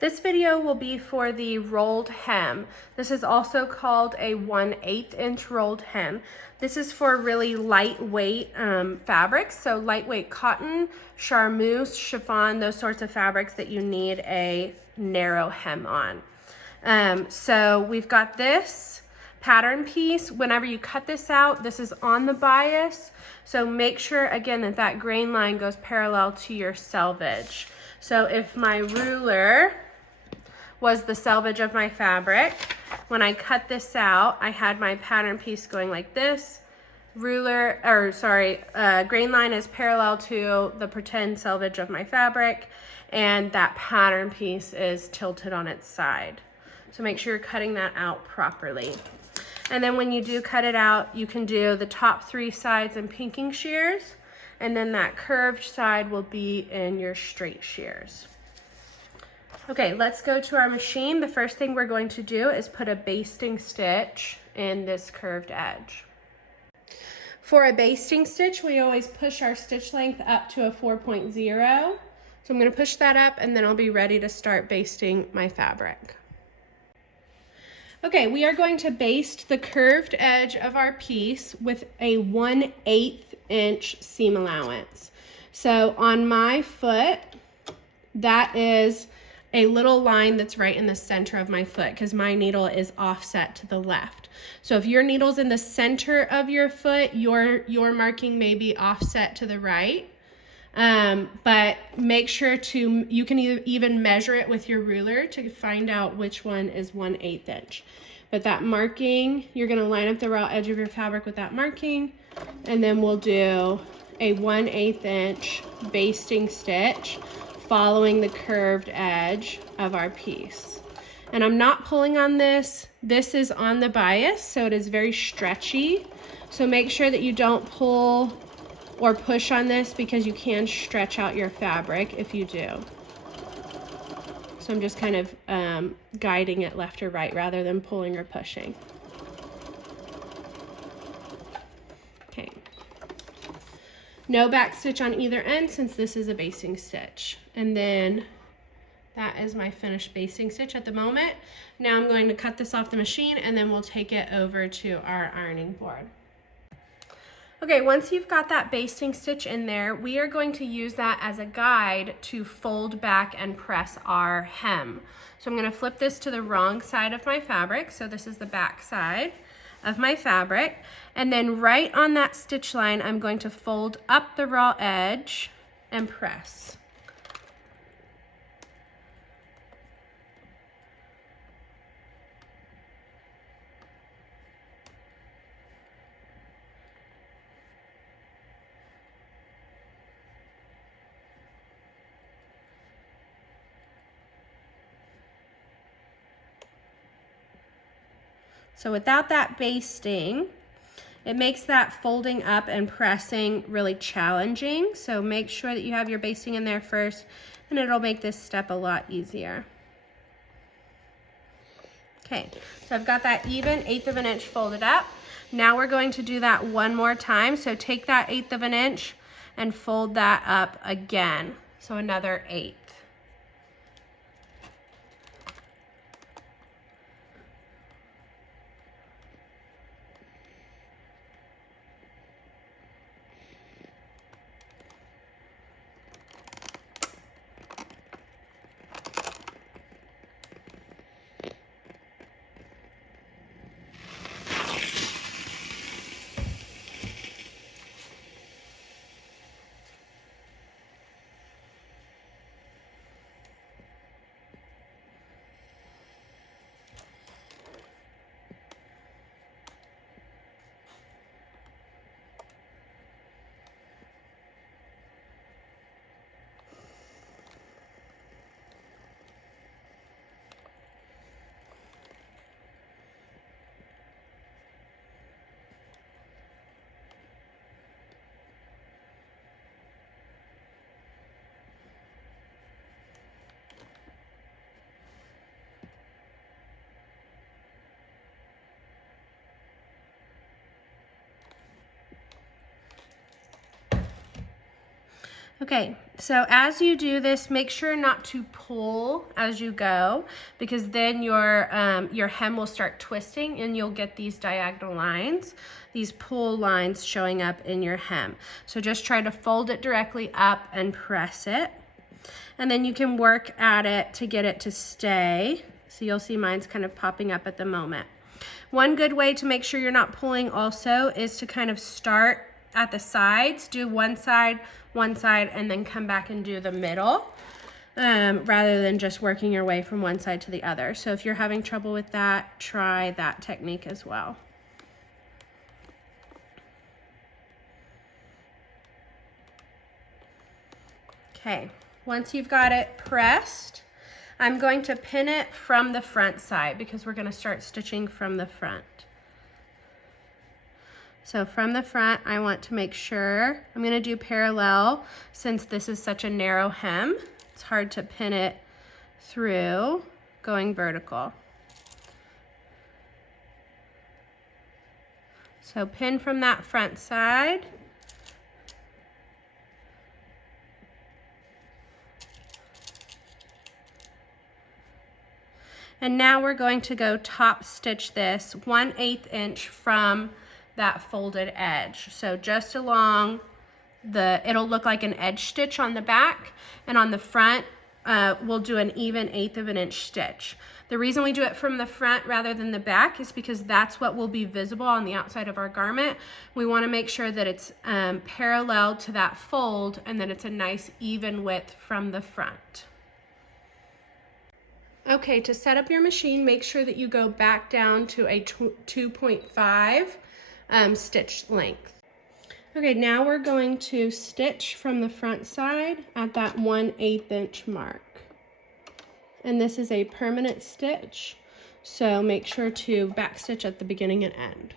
This video will be for the rolled hem. This is also called a 1/8 inch rolled hem. This is for really lightweight fabrics, so lightweight cotton, charmeuse, chiffon, those sorts of fabrics that you need a narrow hem on. So we've got this pattern piece. Whenever you cut this out, this is on the bias, so make sure again that that grain line goes parallel to your selvage. So if my ruler was the selvage of my fabric, when I cut this out, I had my pattern piece going like this. Grain line is parallel to the pretend selvage of my fabric, and that pattern piece is tilted on its side. So make sure you're cutting that out properly. And then when you do cut it out, you can do the top 3 sides in pinking shears, and then that curved side will be in your straight shears. Okay, let's go to our machine. The first thing we're going to do is put a basting stitch in this curved edge. For a basting stitch, we always push our stitch length up to a 4.0. So I'm going to push that up, and then I'll be ready to start basting my fabric. Okay, we are going to baste the curved edge of our piece with a 1/8 inch seam allowance. So on my foot, that is a little line that's right in the center of my foot because my needle is offset to the left. So if your needle's in the center of your foot, your marking may be offset to the right. But make sure you can even measure it with your ruler to find out which one is 1/8 inch. But that marking, you're gonna line up the raw edge of your fabric with that marking, and then we'll do a 1/8 inch basting stitch following the curved edge of our piece. And I'm not pulling on this. This is on the bias, so it is very stretchy. So make sure that you don't pull or push on this because you can stretch out your fabric if you do. So I'm just kind of guiding it left or right rather than pulling or pushing. Okay. No back stitch on either end since this is a basting stitch. And then that is my finished basting stitch at the moment. Now I'm going to cut this off the machine, and then we'll take it over to our ironing board. Okay, once you've got that basting stitch in there, we are going to use that as a guide to fold back and press our hem. So I'm going to flip this to the wrong side of my fabric. So this is the back side of my fabric. And then right on that stitch line, I'm going to fold up the raw edge and press. So without that basting, it makes that folding up and pressing really challenging. So make sure that you have your basting in there first, and it'll make this step a lot easier. Okay, so I've got that even 1/8 of an inch folded up. Now we're going to do that one more time. So take that 1/8 of an inch and fold that up again. So another 1/8. Okay, So as you do this, make sure not to pull as you go, because then your hem will start twisting and you'll get these diagonal lines, these pull lines showing up in your hem. So just try to fold it directly up and press it. And then you can work at it to get it to stay. So you'll see mine's kind of popping up at the moment. One good way to make sure you're not pulling also is to kind of start at the sides, do one side, and then come back and do the middle, rather than just working your way from one side to the other. So if you're having trouble with that, try that technique as well. Okay, once you've got it pressed, I'm going to pin it from the front side because we're going to start stitching from the front. So from the front, I want to make sure, I'm going to do parallel since this is such a narrow hem. It's hard to pin it through going vertical. So pin from that front side. And now we're going to go top stitch this 1/8 inch from that folded edge. So just along it'll look like an edge stitch on the back, and on the front, we'll do an even 1/8 of an inch stitch. The reason we do it from the front rather than the back is because that's what will be visible on the outside of our garment. We want to make sure that it's parallel to that fold and that it's a nice even width from the front. Okay, to set up your machine, make sure that you go back down to a 2.5 stitch length. Okay, now we're going to stitch from the front side at that 1/8 inch mark. And this is a permanent stitch, so make sure to back stitch at the beginning and end.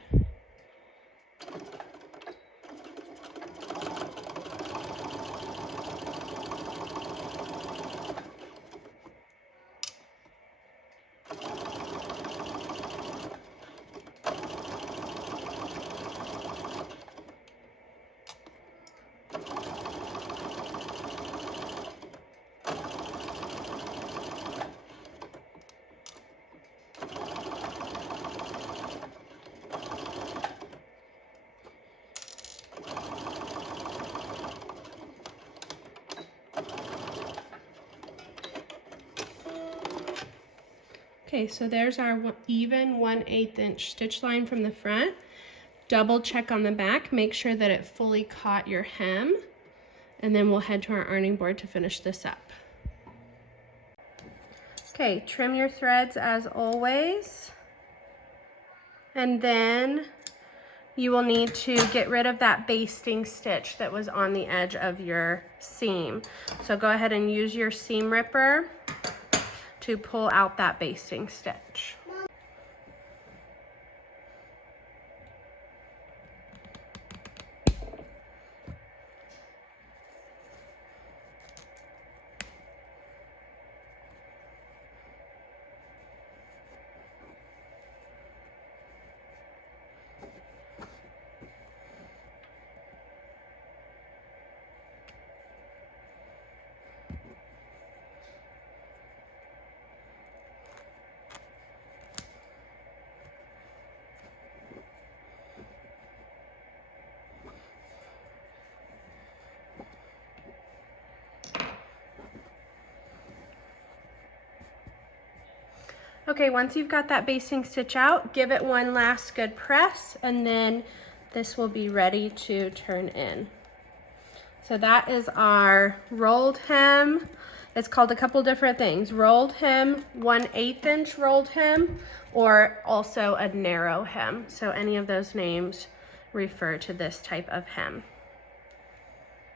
Okay, so there's our even 1/8 inch stitch line from the front. Double check on the back, make sure that it fully caught your hem, and then we'll head to our ironing board to finish this up. Okay, trim your threads as always, and then you will need to get rid of that basting stitch that was on the edge of your seam. So go ahead and use your seam ripper to pull out that basting stitch. Okay, once you've got that basting stitch out, give it one last good press, and then this will be ready to turn in. So that is our rolled hem. It's called a couple different things. Rolled hem, 1/8 inch rolled hem, or also a narrow hem. So any of those names refer to this type of hem.